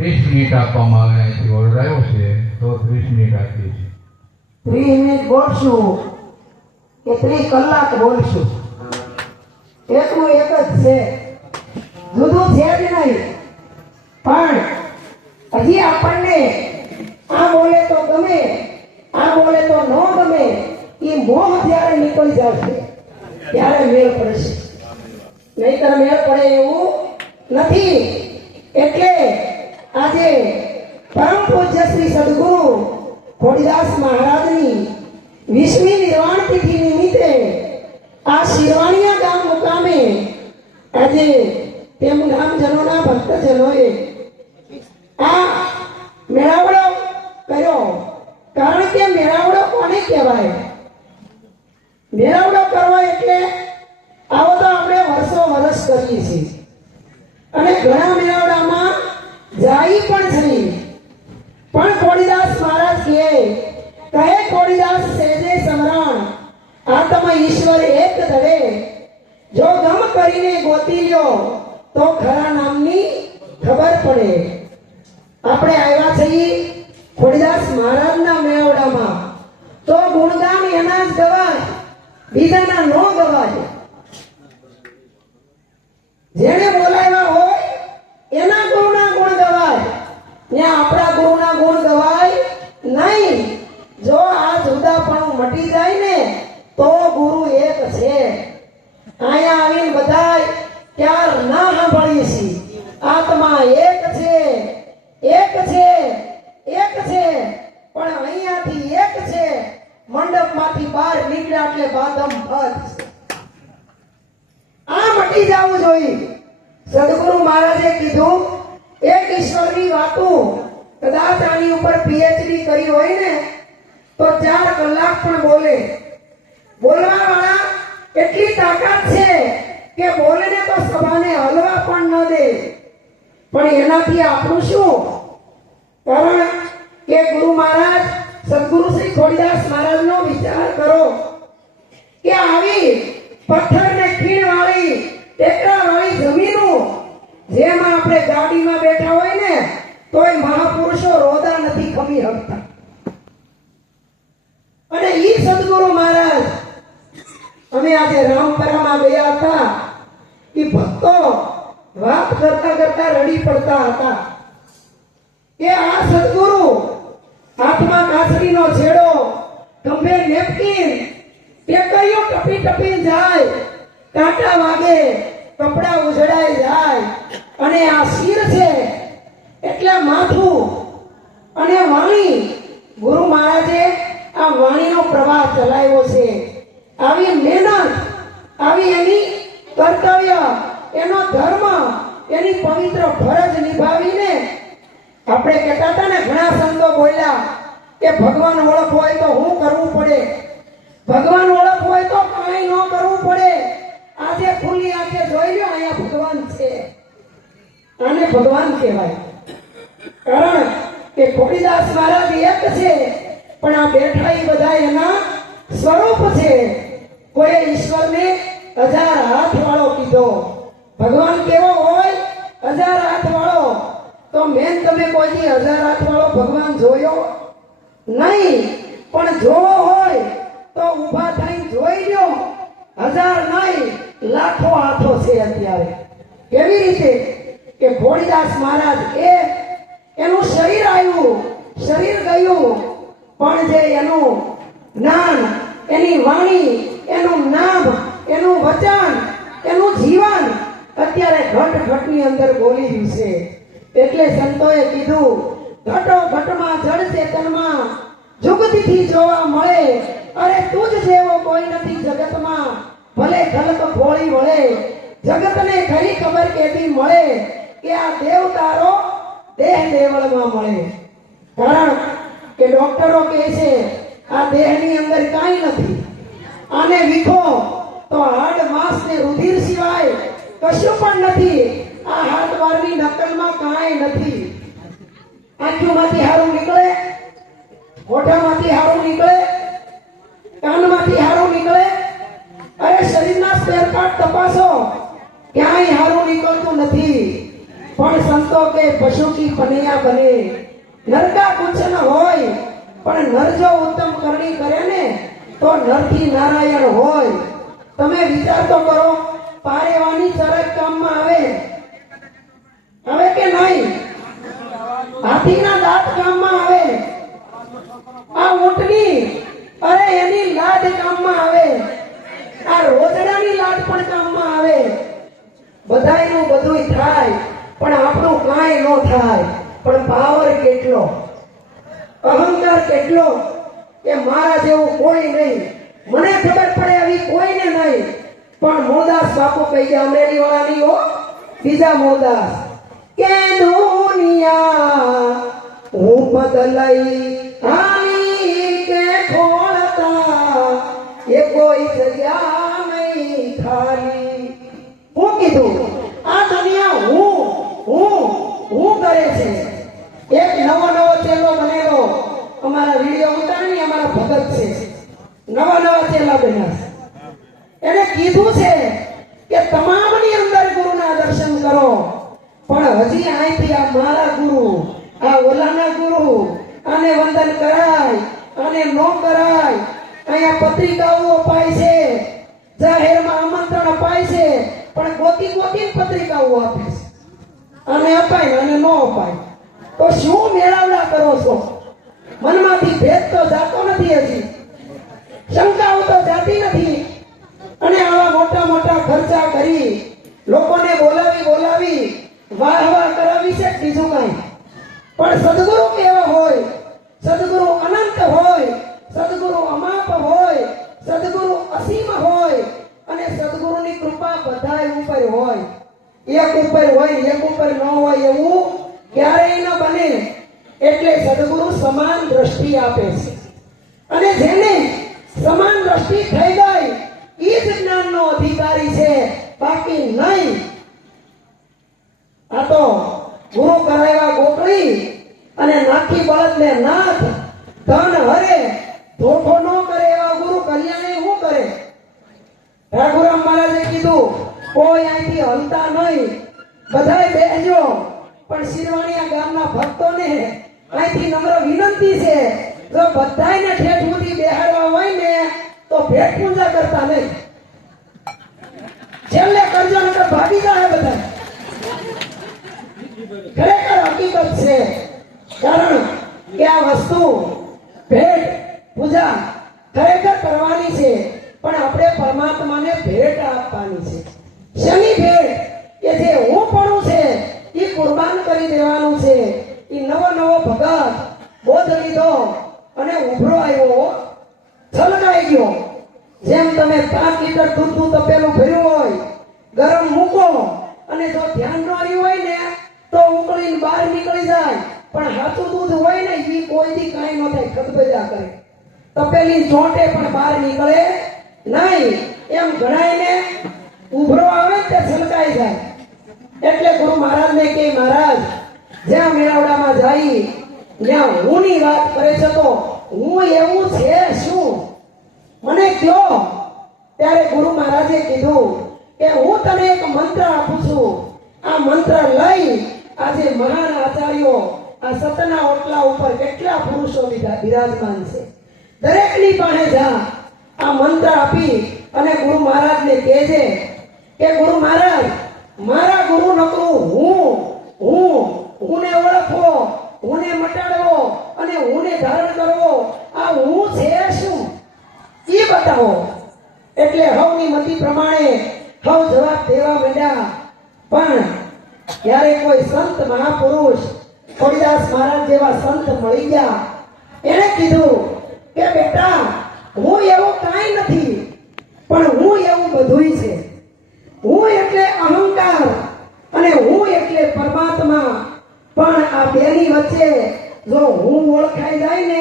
30 minute આપવામાં આવે અહીંથી ઓર્ડર આવ્યો છે તો 30 મિનિટ આપીએ છીએ. 30 મિનિટ બોલશું કે 30 કલાક બોલશું? એકનું એક જ છે, જુદું છે જ નહીં. પણ હજી આપણને આ બોલે તો ગમે, આ બોલે તો ન ગમે, એ મોહ જ્યારે નીકળી જશે ત્યારે મેળ પડશે, નહીતર મેળ પડે એવું નથી. એટલે આજે પરમ પૂજ્ય શ્રી સદગુરુ ખોડીદાસ મહારાજની 20મી નિર્વાણ તિથિ નિમિત્તે આ શિરવાણિયા ગામ મુકામે આજે તેમ ગામજનોના ભક્તજનોએ આ મેળાવડો કર્યો. કારણ કે મેળાવડો કોને કહેવાય? મેળાવડો કરવો એટલે આવો તો આપણે વર્ષો વર્ષ કરીએ છીએ અને ઘણા મેળાવડામાં જાય પણ છે. પણ ખોડીદાસ મહારાજ કહે ખોડીદાસ સેજે સમરણ આત્મ ઈશ્વર એક ધડે, જો ગમ કરીને ગોતી લ્યો તો ખરા નામની ખબર પડે. આપણે આવ્યા છીએ ખોડીદાસ મહારાજના મેળાવડામાં, તો ગુણગાન એના જ ગવાય, બીજાના નો ગવાય. જેને બોલાવ્યા હોય એના ગુણના ગુણ ગવાય ને આપણા ગુણના ગુણ ગવાય નહીં. જો આ જુદાપણું મટી જાય ને તો ગુરુ એક છે. અહીંયા આવીને બધાય ત્યાર ના સાંભળીએ છીએ, આત્મા એક છે, એક છે, એક છે. પણ અહીંયાથી એક છે, મંડપમાંથી બહાર નીકળ્યા એટલે બાદમ ફત. આ મટી જવું જોઈએ. સદગુરુ મહારાજે કીધું એક ઈશ્વરની વાતો કદાચ આની ઉપર પીએચડી કરી હોય ને તો 4 કલાક પણ બોલે. બોલવા વાળા એટલી તાકાત છે કે બોલે ને તો સભાને હલવા પણ ન દે. પણ એનાથી આપણું શું? કારણ કે ગુરુ મહારાજ સદગુરુ શ્રી ખોડીદાસ મહારાજનો વિચાર કરો કે આવી પથ્થર ને ખીણ વાળી ટેકરા વાળી જમીનો જેમાં આપણે ગાડીમાં બેઠા હોય ને તોય મહાપુરુષો રોદા નથી ખમી શકતા. અને ઈ સદગુરુ મહારાજ, અમે આજે રામપરામાં ગયા હતા, એ ભક્તો વાત કરતા કરતા રડી પડતા હતા કે આ સદગુરુ હાથમાં કાસરીનો છેડો, ખંભે નેપકિન, ટેકરીઓ ટપી ટપી જાય, કાંટા વાગે, કપડા ઉજળાઈ જાય, અને આ શિર છે એટલે માથું અને વાણી. ગુરુ મહારાજે આ વાણીનો પ્રવાહ ચલાવ્યો છે. આવી મહેનત, આવી એની કર્તવ્ય, એનો ધર્મ, એની પવિત્ર ફરજ નિભાવીને આપણે કહેતા હતા ને, ઘણા સંતો બોલ્યા કે ભગવાન ઓળખ હોય તો શું કરવું પડે, ભગવાન ઓળખ હોય તો કાંઈ ન કરવું પડે. આજે ખુલ્લી આંખે જોઈ લો, અહીંયા ભગવાન છે. આને ભગવાન કહેવાય. કારણ કે ખોડીદાસ મહારાજ એક છે, પણ આ બેઠા એ બધા એના સ્વરૂપ છે. કોઈ ઈશ્વરને 1000 હાથ વાળો કીધો. ભગવાન કેવો હોય? 1000 હાથ વાળો. તો મેન તમે કોઈ 1000 હાથ વાળો ભગવાન જોયો નહીં, પણ જોવો હોય તો ઊભા થઈને જોઈ લો. 1000 નહીં, લાખો હાથો છે અત્યારે. કેવી રીતે કે ખોડીદાસ મહારાજ એનું શરીર આવ્યું, શરીર ગયું, પણ જે એનું જ્ઞાન, એની વાણી, એનું નામ, એનું વચન, એનું જીવન અત્યારે ઘટ ઘટની અંદર બોલી રહ્યું છે. એટલે સંતોએ કીધું ઘટો ઘટમાં જળ ચેતનમાં જુગતીથી જોવા મળે. અરે તુજ જેવો કોઈ નથી જગતમાં, ભલે ખલક ખોળી વળે, જગતને ખરી ખબર કેવી મળે કે આ દેવ તારો દેહ દેવળમાં મળે. કારણ કે ડોક્ટરો કહે છે આ દેહની અંદર કાંઈ નથી, આને વીખો તો હાડ માંસ ને રુધિર સિવાય કશું પણ નથી. આ હાડવારની નકલમાં કાંઈ નથી. આંખોમાંથી હારું નીકળે, મોઢામાંથી હારું નીકળે, કાનમાંથી હારું નીકળે. અરે શરીરના સ્પેર પાર્ટ તપાસો, ક્યાંય હારું નીકળતું નથી. પણ સંતો કે પશુ કી પનૈયા બને, નરકા કુછ ન હોય, પણ નર જો ઉત્તમ કરણી કરે ને તો નરથી નારાયણ હોય. તમે વિચાર તો કરો, પારેવાની ચરક કામમાં આવે કે નહીં? હાથીના દાંત કામમાં આવે, આ ઊંટની અરે એની લાડ કામમાં આવે, આ રોજડાની લાડ પણ કામમાં આવે. બધાયનું બધુંય થાય પણ આપણું કાંઈ ન થાય. પણ પાવર કેટલો, અહંકાર કેટલો કે મારા જેવું કોઈ નહીં, મને ખબર પડે આવી કોઈને નહીં. પણ મોદાસ બાપુ કહી ગયા, અમરેલી વાળાની હો, બીજા મોદાસ કે દુનિયા હું બદલાઈ હાલી કે ખોળતા એ કોઈ જગ્યા નહીં ખાલી. હું કીધું આ દુનિયા હું કરે છે. એક નવો ચેલો બનેલો, અમારા વિડીયો ઉતારી અમારા ભગત છે, નવા ચેલા બન્યા છે. એને કીધું છે કે તમામની અંદર ગુરુના દર્શન કરો, પણ હજી અહીંથી આ મારા ગુરુ, આ ઓલાના ગુરુ, આને વંદન કરાય, આને ન કરાય. અહીંયા પત્રિકાઓ અપાય છે, જાહેરમાં આમંત્રણ અપાય છે, પણ ગોતી પત્રિકાઓ આપે છે. આને અપાય આને ન અપાય. તો શું મેળાવડા કરો છો? મનમાંથી ભેદ તો જાતો નથી, હજી શંકાઓ તો જાતી નથી. અને આવા મોટા ખર્ચા કરી લોકોને બોલાવી વાહ કરાવી છે બીજું કઈ. પણ સદગુરુ કેવા હોય? સદગુરુ અનંત હોય, સદગુરુ અમાપ હોય, સદગુરુ અસીમ હોય, અને સદગુરુની કૃપા બધાય ઉપર હોય. એક ઉપર હોય, એક ઉપર ન હોય એવું ક્યારેય ન બને. એટલે સદગુરુ સમાન દ્રષ્ટિ આપે છે, અને જેને સમાન દ્રષ્ટિ થઈ ગઈ એ જ જ્ઞાનનો અધિકારી છે, બાકી નહીં. આ તો ગુરુ કરાવ્યા ગોકળી અને નાખી બળદને નાથ, ધન હરે ધોખો ન કરે એવા ગુરુ કલ્યાણે શું કરે? રાઘુરામ મહારાજે કીધું કોઈ અહીંથી હલતા નહીં, બધાય બેસજો. પણ શિરવાણીયા ગામના ભક્તોને અહીંથી નમ્ર વિનંતી છે, જો બધાયને ઠેઠ સુધી બેહાડવા હોય ને તો ભેટ પૂજા કરતા નહીં. છેલ્લે કરજો નકર ભાગી જાય બધા. ખરેખર હકીકત છે, કારણ કે આ વસ્તુ ભેટ પૂજા ખરેખર કરવાની છે, પણ આપણે પરમાત્માને ભેટ આપવાની છે. શની ભેટ? કે જે હું પણ છે એ કુરબાન કરી દેવાનું છે. એ નવો ભગત બોધ લીધો અને ઉભરો આવ્યો, છલકાઈ ગયો. જેમ તમે 5 લીટર દૂધનું તપેલું ભર્યું હોય, ગરમ મૂકો અને જો ધ્યાન ન રહ્યું હોય ને તો ઉકળીને બહાર નીકળી જાય. પણ હાથું દૂધ હોય ને એ કોઈથી કાંઈ ન થાય, ખદબજા કરે, તપેલી ચોંટે પણ બહાર નીકળે નહીં. એમ ગણાયને ઉભરો આવે તે છલકાઈ જાય. એટલે ગુરુ મહારાજને કે મહારાજ જ્યાં મેળાવડામાં જાય ત્યાં હુંની વાત કરે છે, તો હું એવું છે શું મને કયો? ત્યારે ગુરુ મહારાજે કીધું કે હું તને એક મંત્ર આપું છું. આ મંત્ર લઈ આજે મહાન આચાર્યો આ સતના ઓટલા ઉપર કેટલા પુરુષો બિરાજમાન છે, દરેકની પાસે જા. આ મંત્ર આપી અને ગુરુ મહારાજને કહેજે કે ગુરુ મહારાજ, મારા ગુરુ નકરું હુંને ઓળખવો, હુંને મટાડવો અને હુંને ધારણ કરવો, આ હું છે શું એ બતાવો. એટલે હવની મતિ પ્રમાણે હવ જવાબ દેવા માંડ્યા. પણ ત્યારે કોઈ સંત મહાપુરુષ ખોડીદાસ મહારાજ જેવા સંત મળી ગયા. એને કીધું કે બેટા, હું એવું કાંઈ નથી, પણ હું એવું બધુંય છે. હું એટલે અહંકાર અને હું એટલે પરમાત્મા. પણ આ બેની વચ્ચે જો હું ઓળખાઈ જાય ને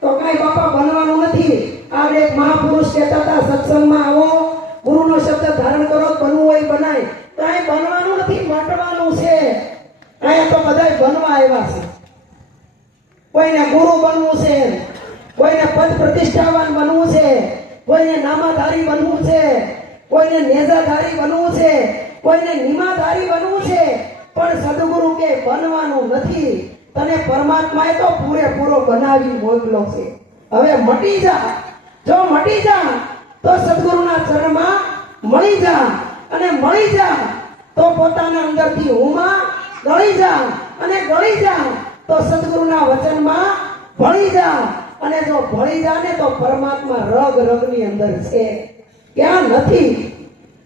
તો કાંઈ બાપા બનવાનું નથી. આ એક મહાપુરુષ કહેતા હતા સત્સંગમાં આવો, ગુરુનો શબ્દ ધારણ કરો, બનવું હોય બનાય. કાંઈ બનવાનું નથી, મટવાનું છે. અહીંયા તો બધાય બનવા આવ્યા છે. કોઈને ગુરુ બનવું છે, કોઈને પદ પ્રતિષ્ઠાવાન બનવું છે, કોઈને નામાધારી બનવું છે, કોઈને નેજાધારી બનવું છે, કોઈને નિમાધારી બનવું છે. પણ સદગુરુ કે બનવાનું નથી, તને પરમાત્માએ તો પૂરેપૂરો બનાવી મોકલો છે. હવે મટી જા, જો મટી જા તો સદગુરુના ચરણમાં મળી જા, અને મળી જા તો પોતાના અંદરથી હુંમાં ગળી જા, અને ગળી જા તો સદગુરુના વચનમાં ભળી જા, અને જો ભળી જા ને તો પરમાત્મા રગ રગની અંદર છે, ક્યાં નથી.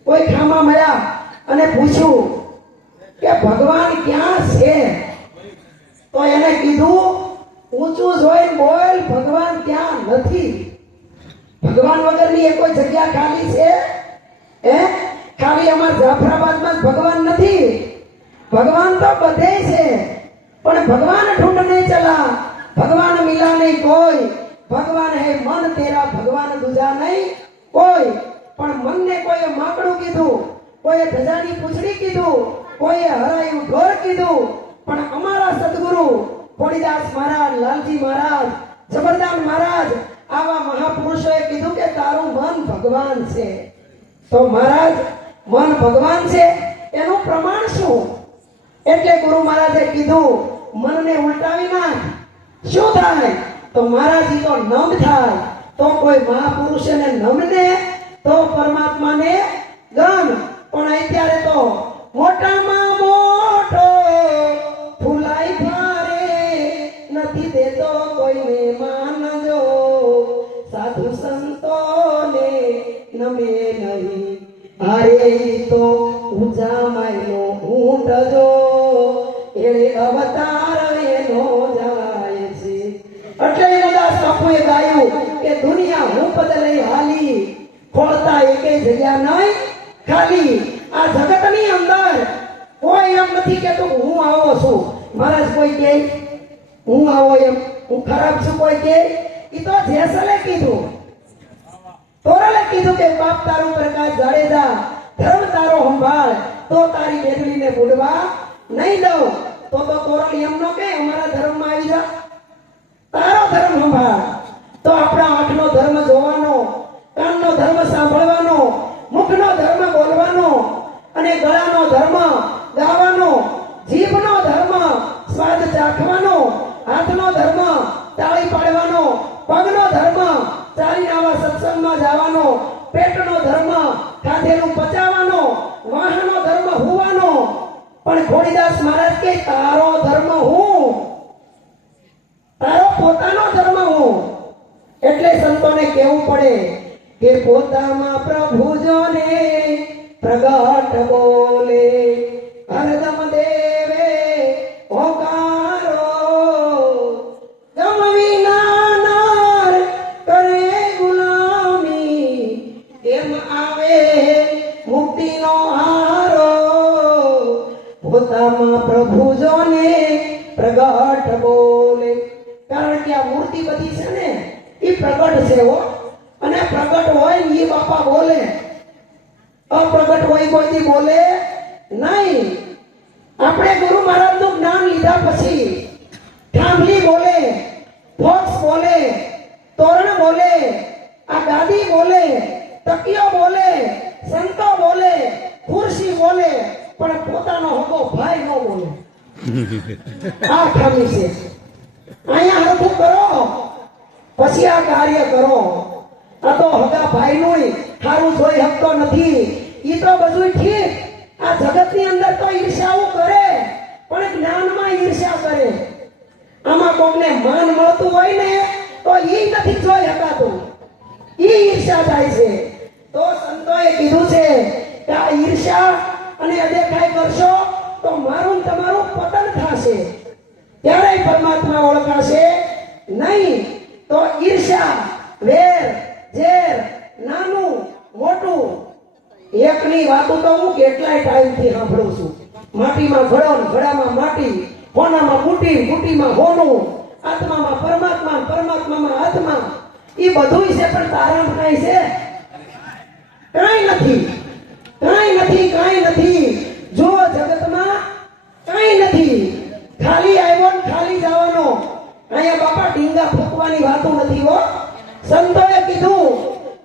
કોઈ ખામા મળ્યા અને પૂછ્યું કે ભગવાન ક્યાં છે, તો એને કીધું ઊંચું જોઈ બોલ, ભગવાન ત્યાં નથી. ભગવાન વગરની એક કોઈ જગ્યા ખાલી છે? ખાલી અમારા જાફરાબાદમાં જ ભગવાન નથી. ભગવાન તો બધે છે, પણ ભગવાન ઢૂંઢ નહીં ચલા, ભગવાન મિલા નહીં કોઈ, ભગવાન હે મન તેરા, ભગવાન દૂજા નહીં કોઈ. પણ મનને કોઈએ માકડું કીધું, કોઈએ ધજાની પૂંછડી કીધું, કોઈએ હરાયું ઢોર કીધું, પણ અમારા સદગુરુ કોળીદાસ મહારાજ, લાલજી મહારાજ, જબરદાન મહારાજ, આવા મહાપુરુષોએ કીધું કે તારું મન ભગવાન છે. તો મહારાજ મન ભગવાન છે એનું પ્રમાણ શું? એટલે ગુરુ મહારાજે કીધું મનને ઉલટાવી નાખ, શું થાય? તો મહારાજ ઈ તો નમ થાય. તો કોઈ મહાપુરુષને નમને તો પરમાત્માને ગમ. પણ અત્યારે તો મોટામાં મોટો ફૂલાઈ ફારે, નથી દેતો કોઈને માનજો, સાધુ સંતોને નમે નહીં, અરે તો ઊંચા માયનો ઊંટ જો, એણે અવતાર એનો જાય છે. એટલે દાસ બાપુએ ગાયું કે દુનિયા હું બદલે હાલી, ખોળતા એકે જગ્યા નહીં ખાલી. આ જગતની અંદર કોઈ એમ નથી કે હું આવો છું. મહારાજ કોઈ કે હું આવો એમ, હું ખરાબ છું કોઈ કે? ઈ તો જેસલે કીધું, તોરલે કીધું કે બાપ તારું પ્રકાશ જાડેજા, ધર્મ તારો સંભાળ, તો તારી બેદડીને બુડવા નહીં દઉં. તો તોરલ એમ નો કે અમારા ધર્મમાં આવી જા, તારો ધર્મ સંભાળ. તો આપણા આંખનો ધર્મ જોવાનો, કાનનો ધર્મ સાંભળવાનો, મુખનો ધર્મ બોલવાનો, અને ગળાનો ધર્મ ગાવાનો, જીભનો ધર્મ સ્વાદ ચાખવાનો, હાથનો ધર્મ તાળી પાડવાનો, પગનો ધર્મ ચાલીને આવા સત્સંગમાં જવાનો, પેટનો ધર્મ ખાધેલું પચાવવાનો, વાહનો ધર્મ હુવાનો. પણ ખોડીદાસ મહારાજ કે તારો ધર્મ હું, તારો પોતાનો ધર્મ હું. એટલે સંતોને કહેવું પડે કે પોતામાં પ્રભુ જોને પ્રગટ બોલે, હરદમ દેવે હોકારો, ગમ વિના નાર કરે ગુલામી, કેમ આવે મુક્તિનો હારો. પોતામાં પ્રભુ જોને પ્રગટ બોલે. કારણ કે આ મૂર્તિ બધી છે ને એ પ્રગટ છે હો, અને પ્રગટ હોય ને એ બાપા બોલે, અપ્રગટ હોય કોઈ બોલે નહીં. આપણે ગુરુ મહારાજ નું જ્ઞાન લીધા પછી ઠામલી બોલે, ફોક્સ બોલે, તોરણ બોલે, આ ગાદી બોલે, તકિયો બોલે, સંતો બોલે, ખુરશી બોલે, પણ પોતાનો હગો ભાઈ ન બોલે. આ ખામી છે. અહીંયા હરખું કરો પછી આ કાર્ય કરો. આ તો હગા ભાઈ નું સારું જોઈ શકતો નથી. ઈ તો બધું ઠીક, આ જગતની અંદર તો ઈર્ષ્યાઓ કરે, પણ જ્ઞાનમાં ઈર્ષ્યા કરે. આમાં કોઈને માન મળતું હોય ને તો ઈ નથી જોઈ શકાતું, ઈ ઈર્ષ્યા થાય છે. તો સંતોએ કીધું છે કે આ ઈર્ષ્યા અને અદેખાઈ કરશો તો મારું તમારું પતન થશે, ત્યારે પરમાત્મા ઓળખાશે નહીં. તો ઈર્ષ્યા, વેર, ઝેર, નાનું મોટું, એકની વાતો તો હું કેટલાય ટાઈમથી સાંભળું છું. માટીમાં ઘડો, ઘડામાં માટી, હોનામાં બુટી, બુટીમાં હોનું, આત્મામાં પરમાત્મા, પરમાત્મામાં આત્મા. એ બધું છે, પણ તારામ કાંઈ છે? કાંઈ નથી, કાંઈ નથી, કાંઈ નથી. જો જગતમાં કાંઈ નથી, ખાલી આવ્યો ને ખાલી જવાનો. અહીંયા બાપા ડીંગા ફૂંકવાની વાતો નથી હો. સંતોએ કીધું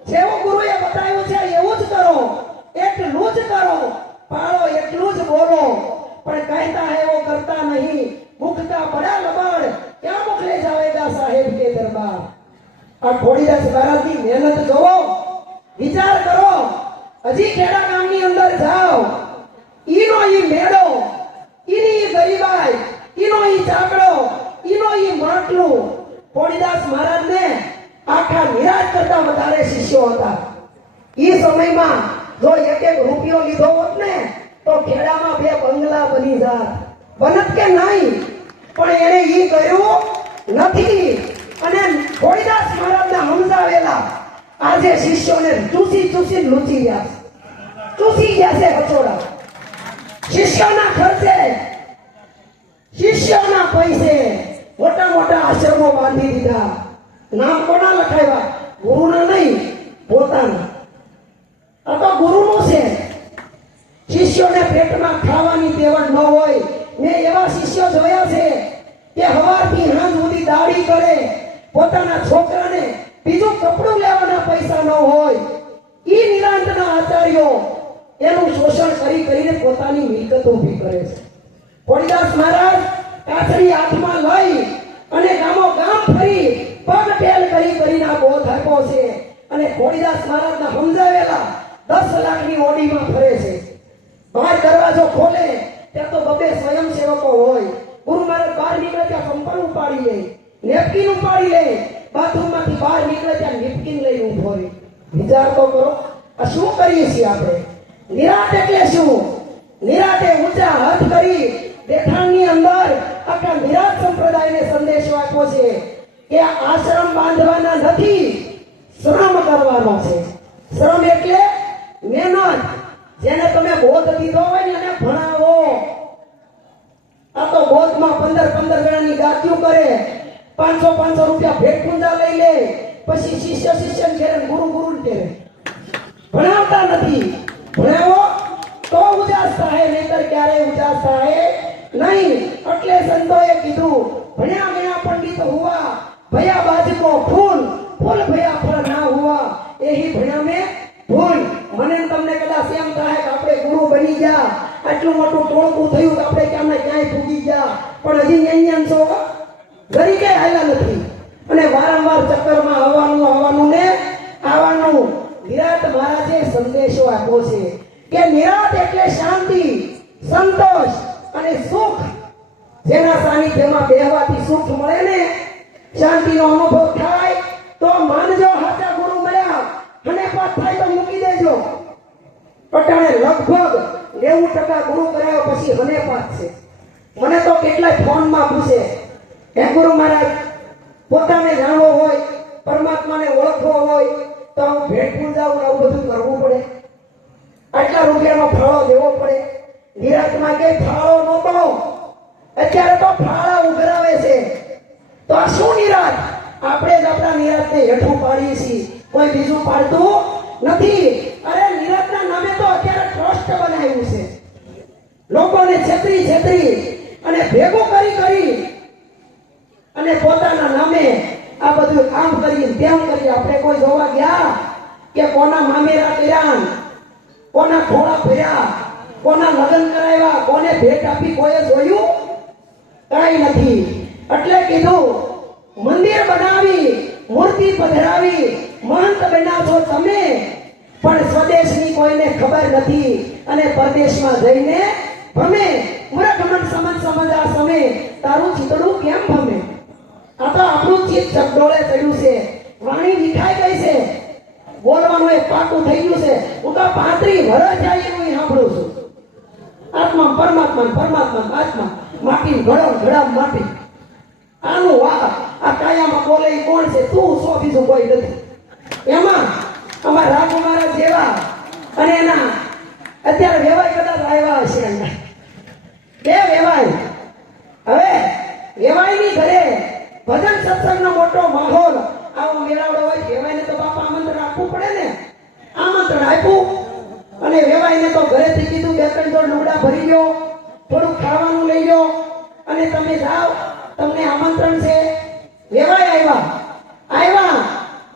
જેવું ગુરુએ બતાવ્યું છે એવું જ કરો, એટલું જ કરો, પાળો એટલું જ બોલો. પણ કહેતા આ ખોડીદાસ મહારાજની મહેનત જોવો, વિચાર કરો. હજી ખેડા ગામની અંદર જાઓ, ઈનો ઈ મેળો, ઈની ઈ ગરીબાઈ, ઈનો ઈ ચાકડો, ઈનો ઈ માટલું. ખોડીદાસ મહારાજને આખા નિરાજ કરતા વધારે શિષ્યો હતા. ઈ સમયમાં જો એક એક રૂપિયો લીધો હોત ને તો ખેડામાં 2 બંગલા બની જાત. બનત કે નહીં, પણ એને ઈ કર્યું નથી. અને ખોડીદાસ મહારાજના સમજાવેલા આજે શિષ્યોને ચૂસી લૂંચી ગયા છે. ચૂસી ગયા છે હચોડા. શિષ્યોના ખર્ચે, શિષ્યોના પૈસે મોટા મોટા આશ્રમો બાંધી દીધા. નામ કોના લખાવ્યા? ગુરુના નહીં, પોતાના. આ તો ગુરુનું છે. શિષ્યોને પેટમાં ખાવાની તેવડ ન હોય. મેં એવા શિષ્યો જોયા છે કે સવારથી સાંજ સુધી દાઢી કરે, પોતાના છોકરાને બીજું કપડું લેવાના પૈસા ન હોય. ઈ નિરાંતના આચાર્યો એનું શોષણ કરી કરીને પોતાની મિલકત ઊભી કરે છે. ખોડીદાસ મહારાજ કાછડી હાથમાં લઈ અને ગામો ગામ ફરી પગ ટેલ કરીને આ બોધ આપ્યો છે. અને ખોડીદાસ મહારાજના સમજાવેલા 10 લાખની ઓડીમાં ફરે છે. બહાર દરવાજો ખોલે ત્યાં તો 2 સ્વયંસેવકો હોય. ગુરુ મહારાજ બહાર નીકળે ત્યાં કંપન ઉપાડી લે, નેપકિન ઉપાડી લે, બાથરૂમમાંથી બહાર નીકળે ત્યાં નેપકિન લઈને ઊભો રહે. વિચાર તો કરો, આ શું કરીએ છીએ આપણે? નિરાત એટલે શું? નિરાતે ઊંચા હાથ કરી દેઠાણની અંદર આખા નિરાત સંપ્રદાયને સંદેશો આપ્યો છે કે આશ્રમ બાંધવાના નથી, શ્રમ કરવાનો છે. શ્રમ એટલે મહેનત. જેને તમે બોધ દીધો હોય ને એને ભણાવો. આ તો બોધમાં 15 જણાની ગાતીઓ કરે, 500 રૂપિયા ભેટ પૂંજા લઈ લે, પછી શિષ્યને ઘેરે ગુરુ કહે. ભણાવતા નથી. ભણાવો તો ઉજાસ થાય, નહીતર ક્યારેય ઉજાસ થાય નહીં. એટલે સંતોએ કીધું, ભણ્યા ગયા પંડિત હુआ, ભયા બાજકો ફૂલ, ફૂલ ભયા ફળ ના હુआ, એહી ભણ્યા મેં ભૂલ. મને તમને કદાચ એમ થાય કે આપણે ગુરુ બની ગયા, આટલું મોટું ટોળકું થયું કે આપણે ક્યાંય ફૂગી ગયા, પણ હજી અહીંયા છો ઘરી કે આયલા નથી. અને વારંવાર ચક્કરમાં આવવાનું ને આવવાનું. નિરાત મહારાજે સંદેશો આપ્યો છે કે નિરાત એટલે શાંતિ, સંતોષ અને સુખ. જેના સાનિધ્યમાં બેહવાથી સુખ મળે ને, શાંતિનો અનુભવ થાય તો માનજો હાચા ગુરુ મળ્યા. અને પાસ થાય તો મૂકી દેજો. પટાણે લગભગ 90% ગુરુ કરાયો પછી મને પાસ છે. મને તો કેટલાય ફોનમાં પૂછે, હે ગુરુ મહારાજ, પોતાને જાણવો હોય, પરમાત્માને ઓળખવો હોય તો હું ભેટ પૂંજાવું, આવું બધું કરવું પડે, આટલા રૂપિયાનો ફાળો દેવો પડે. નિરાતમાં કે ફાળો નહોતો, અત્યારે તો ફાળા ઉઘરાવે છે. તો આ શું નિરાત? આપણે જ આપણા નિરાતને હેઠું પાડીએ છીએ, કોઈ બીજું પાડતું નથી. અરે નિરાતના નામે તો અત્યારે ટ્રસ્ટ બનાવ્યું છે. લોકોને છેતરી અને ભેગું કરી અને પોતાના નામે આ બધું કામ કરી તેમ કરી. આપણે કોઈ જોવા ગયા કે કોના મામેરા કર્યા, કોના ખોળા ભર્યા, કોના લગ્ન કરાવ્યા, કોને ભેટ આપી, કોઈ જોયું? કાંઈ નથી. એટલે કીધું, મંદિર બનાવી, મૂર્તિ પધરાવી, મહંત બન્યા છો તમે, પણ સ્વદેશની કોઈને ખબર નથી અને પરદેશમાં જઈને ભમે. મૂર્ખમન સમજ આ સમે, તારું ચિતડું કેમ ભમે? આ તો આપણું ચિત્ત ચકડોળે ચડ્યું છે, વાણી વિખાઈ ગઈ છે, બોલવાનું એક પાકું થઈ ગયું છે. હું તો 35 વર્ષ જાય એવું સાંભળું છું. આત્મા પરમાત્મા આત્મા, માટી ઘડા માટી. આનું વાહ, આ કાયામાં બોલે ઈ કોણ છે? તું છો, બીજું કોઈ નથી. એમાં અમારા રાઘુ મહારાજ જેવા અને એના અત્યારે વેવાય કદાચ આવ્યા હશે. બે વેવાય. હવે વેવાયની ઘરે ભજન સત્સંગનો મોટો માહોલ, આવો મેળાવડો હોય, વેવાયને તો બાપા આમંત્રણ આપવું પડે ને. આમંત્રણ આપ્યું અને વેવાયને તો ઘરેથી કીધું 2-3 જોડ લુગડા ભરી લો, થોડું ખાવાનું લઈ લો અને તમે જાઓ, તમને આમંત્રણ છે. વેવાય આવ્યા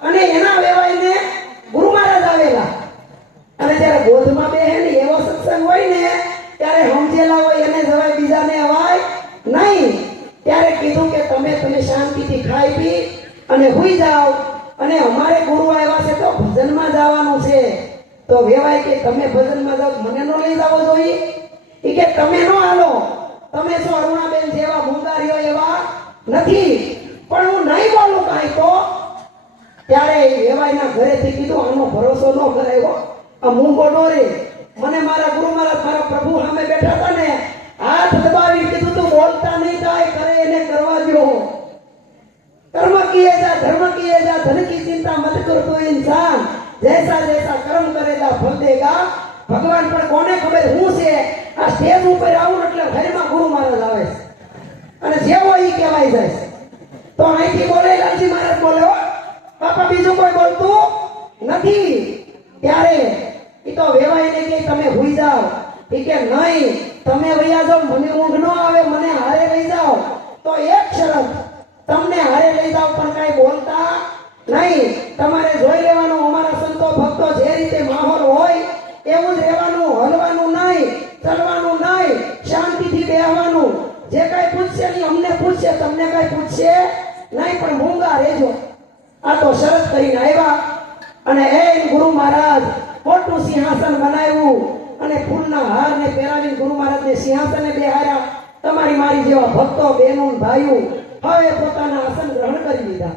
અને એના વેવાયને ગુરુ મહારાજ આવેલા. અને જ્યારે બોધમાં બેહે ને એવો સત્સંગ હોય ને ત્યારે સમજેલા હોય એને જવાય, બીજાને અવાય નહીં. ત્યારે કીધું કે તમે શાંતિથી ખાઈ પી અને હુઈ જાઓ. અને અમારે ગુરુ આવ્યા છે તો ભજનમાં જવાનું છે. તો વેવાય કે તમે ભજનમાં જાઓ, મને નો લઈ જાવો જોઈએ. એ કે તમે નો હાલો, તમે શું અરુણાબેન જેવા મુંગારીઓ એવા નથી, પણ હું નહીં બોલું કાંઈ તો. ત્યારે વેવાયના ઘરેથી કીધું આનો ભરોસો ન કરાયો, આ મૂંગો ડોરે. મને મારા ગુરુ મારા પ્રભુ સામે બેઠા હતા ને, હાથ દબાવી કીધું તું બોલતા નહીં થાય, કરે એને કરવા દો. कर्म किए जा धर्म किए जा धन की चिंता मत कर तू इंसान, जैसा जैसा कर्म करेगा फल देगा भगवान. पर कोने खबर હું છે આ સ્ટેજ ઉપર આવું એટલે ઘરમાં ગુરુ મહારાજ આવે છે અને જેવો ઈ કહેવાય જાય છે. તો અહીંથી બોલે લાલજી મહારાજ બોલે, હો બાપા બીજું કોઈ બોલતું નથી. ત્યારે ઈ તો વેવાઈને કે તમે હુઈ જાઓ. ઈ કે નહીં, તમે વૈયા જાઓ, મને ઊંઘ ન આવે, મને હારે લઈ જાઓ. તો એક શરત, તમને હારે લઈ જાવ પણ કઈ બોલતા નહીં. તમારે જોઈ લેવાનું અમારા સંતો ભક્તો જે રીતે માહોલ હોય એવું જ રહેવાનું, હલવાનું નહીં, ચલવાનું નહીં, શાંતિથી બેહવાનું. જે કઈ પૂછશે નહીં અમને પૂછશે, તમને કઈ પૂછશે નહીં, પણ મૂંગા રહેજો. આ તો શરત કરીને આવ્યા અને એ ગુરુ મહારાજ મોટું સિંહાસન બનાવ્યું અને ફૂલના હારને પહેરાવીને ગુરુ મહારાજને સિંહાસને બેહાર્યા. તમારી મારી જેવા ભક્તો બહેનો ભાઈઓ હવે પોતાના આસન ગ્રહણ કરી લીધા.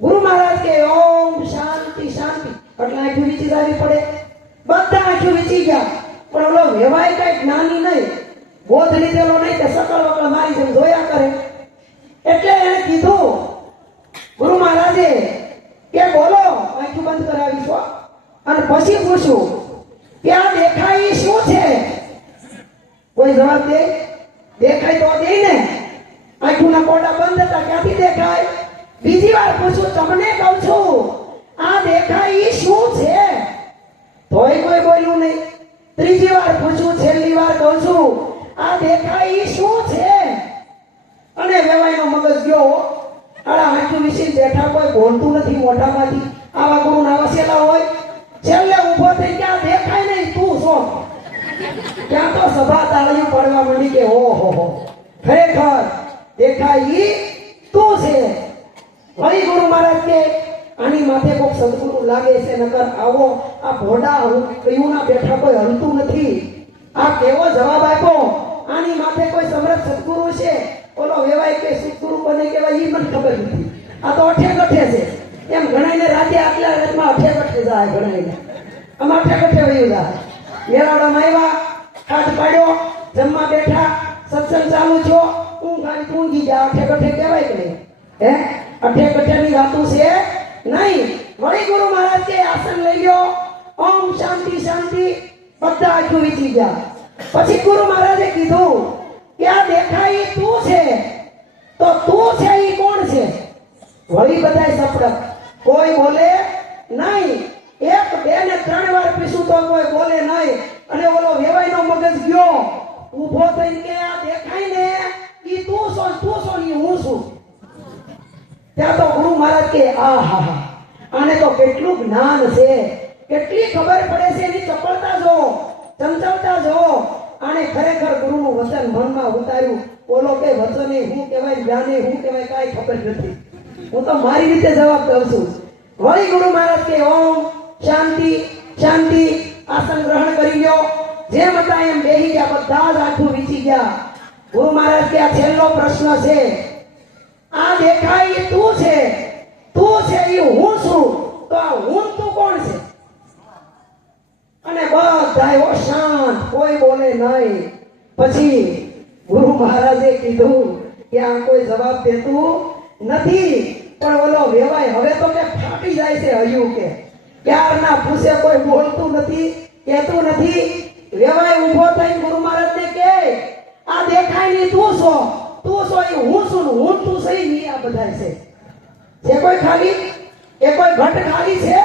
ગુરુ મહારાજ કે ઓમ શાંતિ શાંતિ એટલે આંખું વીચી જાવી પડે. બધા આંખું વીચી ગયા, પણ ઓલો વેવાય કઈ જ્ઞાની નહીં, બોધ લીધેલો નહીં, તે સકળ વકળ મારી જેમ જોયા કરે. એટલે એને કીધું ગુરુ મહારાજે કે બોલો, આંખું બંધ કરાવી છો. અને પછી પૂછ્યું કે આ દેખાય ઈ શું છે? કોઈ જવાબ દે? દેખાય તો દે ને. આંખોના પોડા બંધ હતા, ક્યાંથી દેખાય? બીજી વાર પૂછું, તમને કહું છું આ દેખાય ઈ શું છે? તોય કોઈ બોલ્યું નહીં. ત્રીજી વાર પૂછું, છેલ્લી વાર કહું છું આ દેખાય ઈ શું છે? અને વેવાઈનો મગજ ગયો. આડા આંખું વિશે બેઠા, કોઈ બોલતું નથી મોઢામાંથી. આવા ગુરુ ના વસેલા હોય. છેલ્લે ઊભો થઈ કે આ દેખાય નહીં, તું શું? ત્યાં તો સભા તાળીઓ પડવા માંડી કે ઓહો હો, ખરેખર દેખાય ઈ તું છે. વળી ગુરુ મહારાજ કે આની માથે કોક સદગુરુ લાગે છે, નકર આવો આ ભોડા કયું ના બેઠા કોઈ હલતું નથી. આ કેવો જવાબ આપ્યો? આની માથે કોઈ સમર્થ સદગુરુ છે? ઓલો વેવાય કે સદગુરુ કોને કહેવાય ઈ મને ખબર નથી. આ તો અઠે ગઠે છે. એમ ઘણાઈને રાતે આટલા રાતમાં અઠે ગઠે જાય, ઘણાઈને આમ અઠે ગઠે વયું જાય. મેળાવડામાં આવ્યા, હાથ પાડ્યો, જમવા બેઠા, સત્સંગ ચાલુ થયો, ઊંઘ આવી ઊંઘી જા. અઠે ગઠે કહેવાય કે નહીં? હે, અઠે ગઠેની વાતું છે નહીં. વળી ગુરુ મહારાજ કે આસન લઈ લ્યો, ઓમ શાંતિ શાંતિ. બધા આંખું વીચી ગયા. પછી ગુરુ મહારાજે કીધું કે આ દેખાય ઈ તું છે. તો તું છે ઈ કોણ છે? વળી બધાય સપડક, કોઈ બોલે નહીં. એક બે ને ત્રણ વાર પીસું તો કોઈ બોલે નહીં. અને ઓલો વેવાઈનો મગજ ગયો, ઊભો થઈને કે આ દેખાય ને ઈ તું છો, તું છો ઈ હું છું. ત્યાં તો ગુરુ મહારાજ કે આહા, આને તો કેટલું જ્ઞાન છે, કેટલી ખબર પડે છે, એની ચપળતા જો, ચંચળતા જો. આને ખરેખર ગુરુનું વચન મનમાં ઉતાર્યું. ઓલો કે વચને શું કહેવાય, જ્ઞાને શું કહેવાય કાંઈ ખબર નથી. હું તો મારી રીતે જવાબ દઉં છું. વળી ગુરુ મહારાજ કે ઓમ શાંતિ શાંતિ. આસન ગ્રહણ કરી લ્યો. જેમ હતા એમ બેહી ગયા. બધા જ આંખું વીચી ગયા. ગુરુ મહારાજ કે આ છેલ્લો પ્રશ્ન છે. આ દેખાય એ તું છે, તું છે એ હું છું. તો આ હું તું કોણ છે? અને બધા શાંત, કોઈ બોલે નહીં. પછી ગુરુ મહારાજે કીધું કે આ કોઈ જવાબ દેતું નથી. પણ ઓલો વેવાય હવે તો કે ફાટી જાય છે હયું કે ક્યારના પૂછે, કોઈ બોલતું નથી, કહેતું નથી. વેવાય ઊભો થઈને ગુરુ મહારાજને કે આ દેખાય નહીં તું છો, તું છો એ હું છું, હું તું સહી નહીં. આ બધા છે કોઈ ખાલી? એ કોઈ ઘટ ખાલી છે?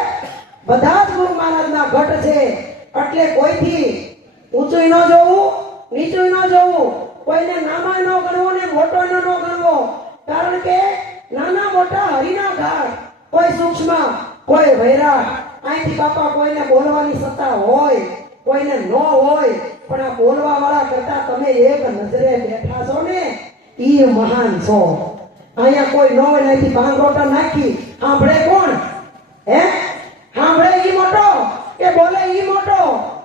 બધા જ ગુરુ મહારાજના ઘટ છે. એટલે કોઈથી ઊંચું ન જોવું, નીચું ન જોવું, કોઈને નામાં ન ગણવો ને મોટો ન ગણવો. કારણ કે નાના મોટા હરિના ઘાટ, કોઈ સૂક્ષ્મ, કોઈ વૈરાટ. અહીંથી બાપા કોઈને બોલવાની સત્તા હોય, કોઈને ન હોય, પણ આ બોલવા વાળા કરતા તમે એક નજરે બેઠા છો ને, ઈ મહાન છો. અહીંયા કોઈ ન હોય, અહીંથી ભાંગરોટા નાખી સાંભળે કોણ? હે સાંભળે ઈ મોટો કે બોલે ઈ મોટો?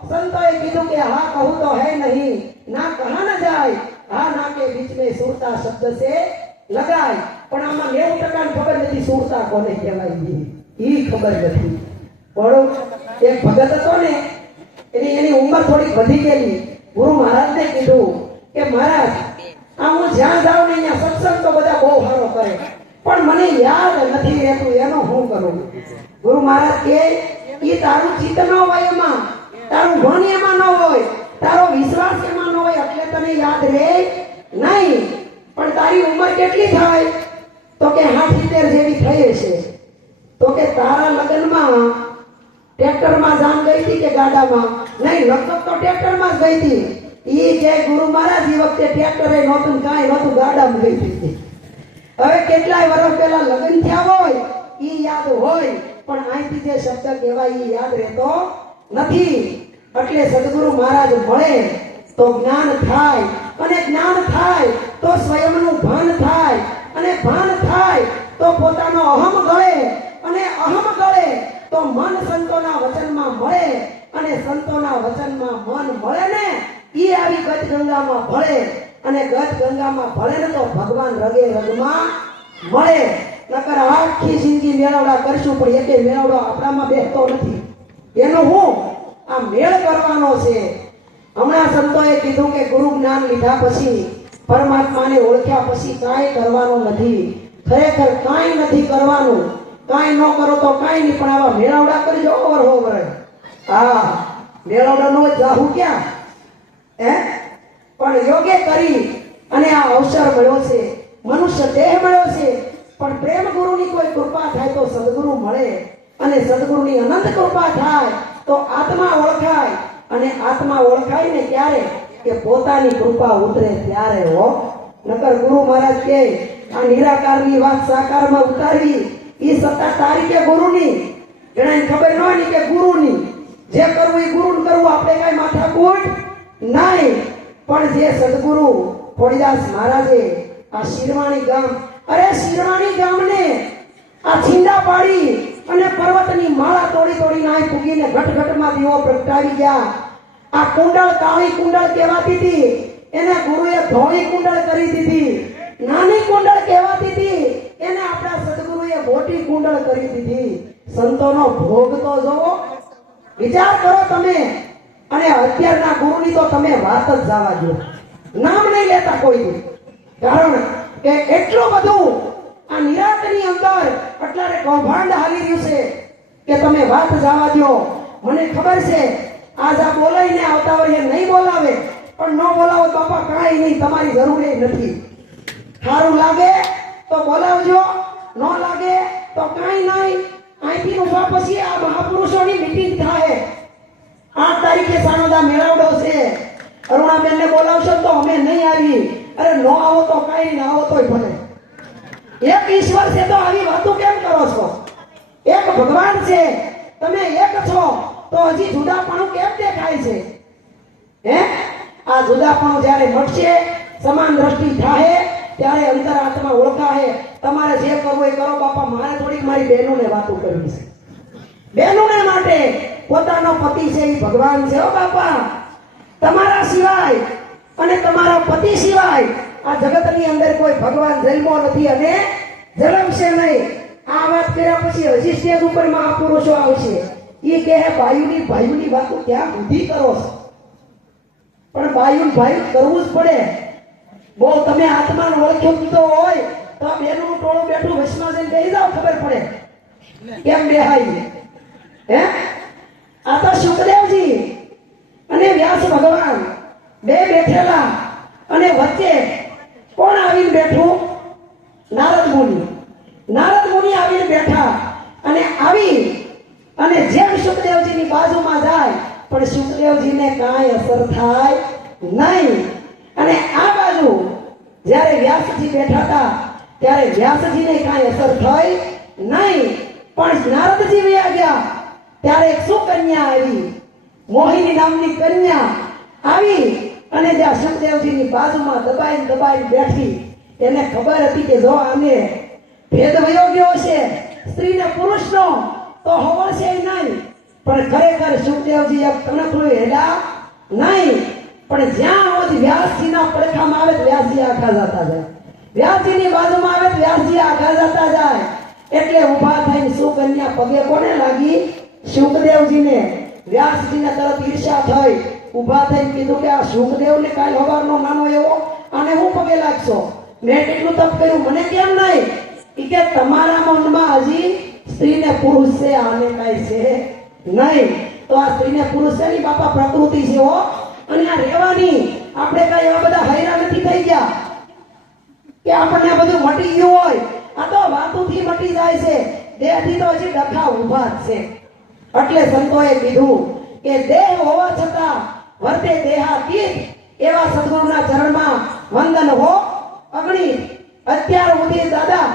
સંતોએ કીધું કે હા કહું તો है नहीं ना कहा न जाए હા ના કે बीच में सुरता शब्द से लगाय પણ આમાં 90% ખબર નથી સુરતા કોને કહેવાય ઈ ખબર નથી. પણ એક ભગત હતો ને એની ઉંમર થોડી વધી ગયેલી. ગુરુ મહારાજને કીધું કે મહારાજ આ હું જ્યાં જાઉં ને અહીંયા સત્સંગ તો બધા બહુ સારો કરે પણ મને યાદ નથી રહેતું એનું શું કરું? ગુરુ મહારાજ કે ઈ તારું ચિત્ત ન હોય એમાં, તારું ભણ એમાં ન હોય, તારો વિશ્વાસ એમાં ન હોય એટલે તને યાદ રહે નહીં. પણ તારી ઉંમર કેટલી થાય? તો કે 70 જેવી થઈ હશે. તો કે તારા લગ્નમાં ટ્રેક્ટરમાં જાન ગઈ હતી કે ગાડામાં? નહીં, લગભગ તો ટ્રેક્ટરમાં જ ગઈ હતી. ઈ કે ગુરુ મહારાજ ઈ વખતે ટ્રેક્ટરે નહોતું, કાંઈ નહોતું, ગાડામાં ગઈ હતી. હવે કેટલાય વર્ષ પહેલા લગ્ન થયા હોય ઈ યાદ હોય પણ અહીંથી જે શબ્દ કહેવાય ઈ યાદ રહેતો નથી. એટલે સદગુરુ મહારાજ મળે તો જ્ઞાન થાય અને જ્ઞાન થાય તો સ્વયંનું ભાન થાય અને ભાન થાય તો પોતાનો અહમ ગળે અને અહમ ગળે તો મન સંતોના વચનમાં મળે અને સંતોના વચનમાં મન મળે ને ઈ આવી ગત ગંગામાં ભળે અને ગત ગંગામાં ભળે ને તો ભગવાન રગે રગમાં મળે. નકર આખી જિંદગી મેળવડા કરશું પણ એકે મેળવડો આપણામાં બેસતો નથી. એનું હું આ મેળ કરવાનો છે. હમણાં સંતોએ કીધું કે ગુરુ જ્ઞાન લીધા પછી પરમાત્માને ઓળખ્યા પછી કાંઈ કરવાનું નથી. ખરેખર કાંઈ નથી કરવાનું. કાંઈ ન કરો તો કાંઈ નહીં પણ આવા મેળવડા કરજો ઓવર. હા, મેળવડાનો જાહુ ક્યાં હે? પણ યોગ્ય કરી અને આ અવસર મળ્યો છે, મનુષ્ય દેહ મળ્યો છે. પણ પ્રેમ ગુરુની કોઈ કૃપા થાય તો સદગુરુ મળે અને સદગુરુની અનંત કૃપા થાય તો આત્મા ઓળખાય અને આત્મા ઓળખાય ને ક્યારે? કે પોતાની કૃપા ઉતરે ત્યારે હો. નકર ગુરુ મહારાજ કે આ નિરાકારની વાત સાકારમાં ઉતારવી ઈ સત્તા તારી કે ગુરુની? જેને ખબર ન હોય કે ગુરુની જે કરવું એ ગુરુને કરવું, આપણે કઈ માથાકૂટ નહીં. પણ જે સદગુરુ ખોડીદાસ મહારાજે આ શિરવાણી ગામ, અરે શિરવાણી ગામને આ છીંડા પાડી અને પર્વતની માળા તોડી તોડીને આ પૂગીને ઘટઘટમાં દીવો પ્રગટાવી ગયા. આ કુંડળ કાળી કુંડળ કહેવાતી હતી એને ગુરુએ ધોળી કુંડળ કરી દીધી. નાની કુંડળ કહેવાતી હતી એને આપણા સદગુરુએ મોટી કુંડળ કરી દીધી. સંતોનો ભોગ તો જોવો, વિચાર કરો તમે. અને અત્યારના ગુરુની તો તમે વાત જ જવા દો, નામ નહીં લેતા કોઈ. કારણ કે એટલું બધું આ નિરાતની અંદર અત્યારે કૌભાંડ હાલી રહ્યું છે કે તમે વાત જવા દો. મને ખબર છે આજ આ બોલાઈને આવતા હોય નહીં બોલાવે પણ ન બોલાવો બાપા કાંઈ નહીં, તમારી જરૂર નથી. સારું લાગે તો બોલાવજો, ન લાગે તો કાંઈ નહીં. અહીંથી ઉભા પછી આ મહાપુરુષોની મીટિંગ થાય. 8 તારીખે સાણોદા મેળાવડો છે. અરુણાબેનને બોલાવશો તો અમે નહીં આવી. અરે નો આવો તો કાંઈ ના આવો તોય ભલે. એક ઈશ્વર છે તો આવી વાતો કેમ કરો છો? એક ભગવાન છે, તમે એક છો તો હજી જુદાપણું કેમ દેખાય છે? હે, આ જુદાપણું જ્યારે મળશે, સમાન દ્રષ્ટિ થાય ત્યારે અંતરાત્મા ઓળખાય. તમારે જે કરવું એ કરો બાપા. મારે થોડીક મારી બહેનોને વાતો કરવી છે. બહેનોને માટે પોતાનો પતિ છે એ ભગવાન છે હો બાપા. તમારા સિવાય અને તમારા પતિ સિવાય આ જગતની અંદર કોઈ ભગવાન જન્મો નથી અને જન્મશે નહીં. આ વાત કર્યા પછી હજી સ્ટેજ ઉપર મહાપુરુષો આવશે. એ કહે ભાઈઓની વાતો ક્યાં બુદ્ધિ કરો છો? પણ ભાઈ કરવું જ પડે. બહુ તમે આત્માને ઓળખ્યો કીધો હોય તો આ બેનું ટોળું બેઠું વચમાં જઈને બેસી જાવ, ખબર પડે કેમ બેહાઈ. હે, આ તો સુખદેવજી અને વ્યાસ ભગવાન બે બેઠેલા અને વચ્ચે કોણ આવીને બેઠું? નારદ મુનિ આવીને બેઠા અને આવી અને જેમ સુખદેવજીની બાજુમાં જાય પણ સુખદેવજીને કાંઈ અસર થાય નહીં. અને આ બાજુ જ્યારે વ્યાસજી બેઠા હતા ત્યારે વ્યાસજીને કાંઈ અસર થઈ નહીં. પણ નારદજી વયા ગયા ત્યારે એક સુકન્યા આવી, મોહિની નામની કન્યા આવી અને જ્યાં સુખદેવજીની બાજુમાં દબાઈને બેઠી. એને ખબર હતી કે જો આને ભેદ વયો ગયો છે સ્ત્રી ને પુરુષનો તો હોવશે નહીં. પણ ખરેખર સુખદેવજી એક કણકલું હેડા નહીં. પણ જ્યાં રોજ વ્યાસજીના પડખામાં આવે તો વ્યાસજી આખા જતા જાય, વ્યાસજીની બાજુમાં આવે તો વ્યાસજી આખા જતા જાય. એટલે ઊભા થઈને સુકન્યા પગે કોને લાગી? સુખદેવજીને. વ્યાસજીને તરત ઈર્ષ્યા થઈ, ઊભા થઈને કીધું કે આ સુખદેવને કાલ હવારનો નાનો એવો આને હું પગે લાગશો? મેં કેટલું તપ કર્યું, મને કેમ નહીં? ઈ કે તમારા મનમાં હજી સ્ત્રીને પુરુષ છે, આને કાંઈ છે નહીં. તો આ સ્ત્રીને પુરુષ છે ની બાપા પ્રકૃતિ છે હો. અને આ રહેવાની આપણે કાંઈ એવા બધા હૈરા નથી થઈ ગયા કે આપણને આ બધું મટી ગયું હોય. આ તો વાતુથી મટી જાય છે, દેહથી તો હજી ડખા ઊભા જ છે. એટલે સંતોએ કીધું કે દેહ હોવા છતાં વર્તે દેહાતીત એવા સદગુરુના ચરણમાં વંદન હો અગ્નિ. અત્યાર સુધી દાદા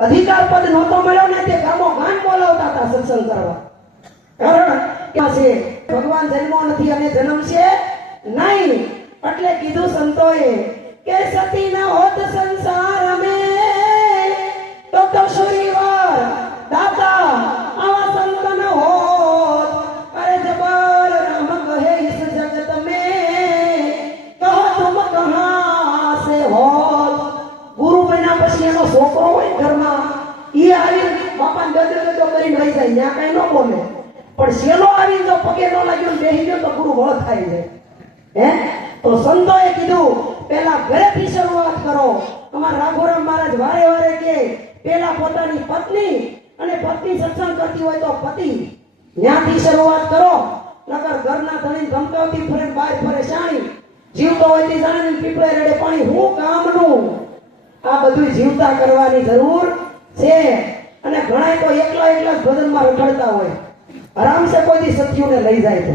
અધિકાર પદ નહોતો મળ્યો ને તે ગામો ગામ બોલાવતા હતા સત્સંગ કરવા. કારણ કે છે ભગવાન જન્મો નથી અને જન્મશે નહીં. એટલે કીધું સંતોએ કે સતી ન હોત સંસાર में તો શરીવાર દાતા આવા સંત ન હોત. અરે જબર રામ કહે इस जगत में कहो तुम कहां से होत. ગુરુ બન્યા પછી એનો છોકરો હોય ઘરમાં, ઈ આવી બાપા ગદગદો કરીને લઈ જાય, ત્યાં કઈ ન બોલે. પણ શેલો આવી જો પગે ન લાગ્યો ને બેહી ગયો તો ગુરુ વળ થાય છે. હે તો સંતોએ કીધું પેલા ઘરેથી શરૂઆત કરો. અમારા રાઘોરામ મહારાજ વારે વારે કે પેલા પોતાની પત્ની અને પત્ની સત્સંગ કરતી હોય તો પતિ, ત્યાંથી શરૂઆત કરો. નકર ઘરના ધણી ધમકાવતી ફરે બહાર ફરે શાણી, જીવતો હોય તે જાણે પીપળે રેડે પાણી, હું કામનું. આ બધું જીવતા કરવાની જરૂર છે. અને ઘણા તો એકલા એકલા જ ભજનમાં રખડતા હોય, આરામ સે કોઈ સતીઓને લઈ જાય તો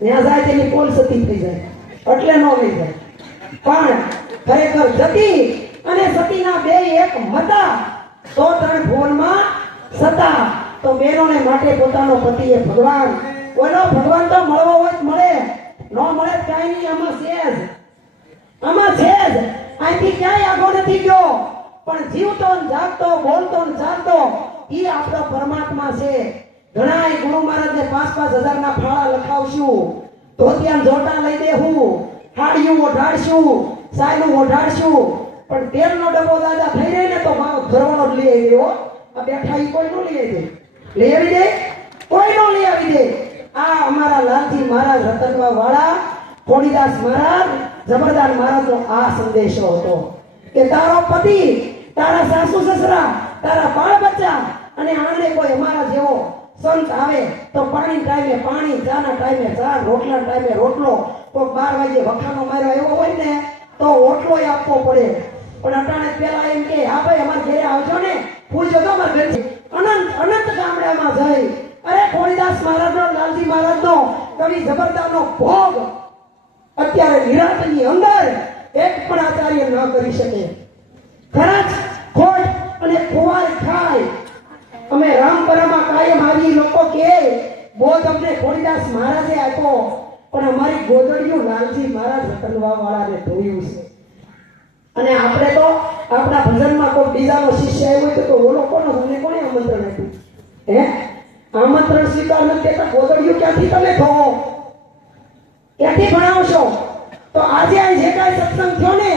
ત્યાં જાય તેની પોલ સતી થઈ જાય, એટલે ન લઈ જાય. પણ ખરેખર જતી અને સતીના બે એક મતા તો ત્રણ ભુવનમાં સતા. તો બહેનોને માટે પોતાનો પતિ એ ભગવાન. કોઈનો ભગવાન તો મળવો હોય તો મળે, ન મળે કાંઈ નહીં. આમાં છે જ, આમાં છે જ. અહીંથી ક્યાંય આગો નથી ગયો. પણ જીવતો ને જાગતો, બોલતો ને ચાલતો ઈ આપણો પરમાત્મા છે. ઘણા ગુરુ મહારાજને 5,000 ના ફાળા લખાવશું, ધોતિયા જોટા લઈ દેવું, હાડિયું ઓઢાડશું, સાયલું ઓઢાડશું. પણ તેલનો ડબ્બો દાદા થઈ રહે ને તો ઘરવાળો લઈ આવી દે. આ બેઠા ઈ કોઈ નો લઈ આવી દે, લઈ આવી દે, કોઈ નો લઈ આવી દે. આ અમારા લાલજી મહારાજ રતનવા વાળા કોણીદાસ મહારાજ જબરદાર મહારાજનો આ સંદેશો હતો કે તારો પતિ, તારા સાસુ સસરા, તારા બાળ બચ્ચા અને આને કોઈ અમારા જેવો સંત આવે તો પાણી ટાઈમે પાણી, ચાના ટાઈમે ચા, રોટલા ટાઈમે રોટલો. કોઈ 12 વાગે વખાનો માર્યો આવ્યો હોય ને તો ઓટલો આપવો પડે. પણ અટાણે પેલા એમ કે હા ભાઈ અમારા ઘરે આવજો ને, પૂછજો તો અમારા ઘરે અનંત અનંત ગામડામાં જઈ. અરે કોણીદાસ મહારાજનો, લાલજી મહારાજનો કવિ જબરદારનો ભોગ અત્યારે નિરાંતની અંદર એક પણ આચાર્ય ન કરી શકે. ખરચ ખોટ અને ખુવાર ખાય. અમે રામપરામાં કાયમ આવી લોકો કે બોધ અમને કોણીદાસ મહારાજે આપ્યો, પણ અમારી ગોદડીયું લાલજી મહારાજ રતનવા વાળાને ધોયું છે. અને આપણે તો આપણા ભજનમાં કોઈ બીજાનો શિષ્ય આવ્યો હોય તો ઓલો કોનો, તમને કોણે આમંત્રણ આપ્યું? હે આમંત્રણ સ્વીકાર નથી કરતા, ગોદડીયું ક્યાંથી તમે કહો, ક્યાંથી ભણાવશો? તો આજે આ જે કાંઈ સત્સંગ થયો ને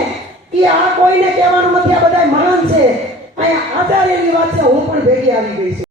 એ આ કોઈને કહેવાનું નથી, આ બધા મહાન છે. અહીંયા આચાર્યની વાત છે, હું પણ ભેગી આવી ગઈ છું.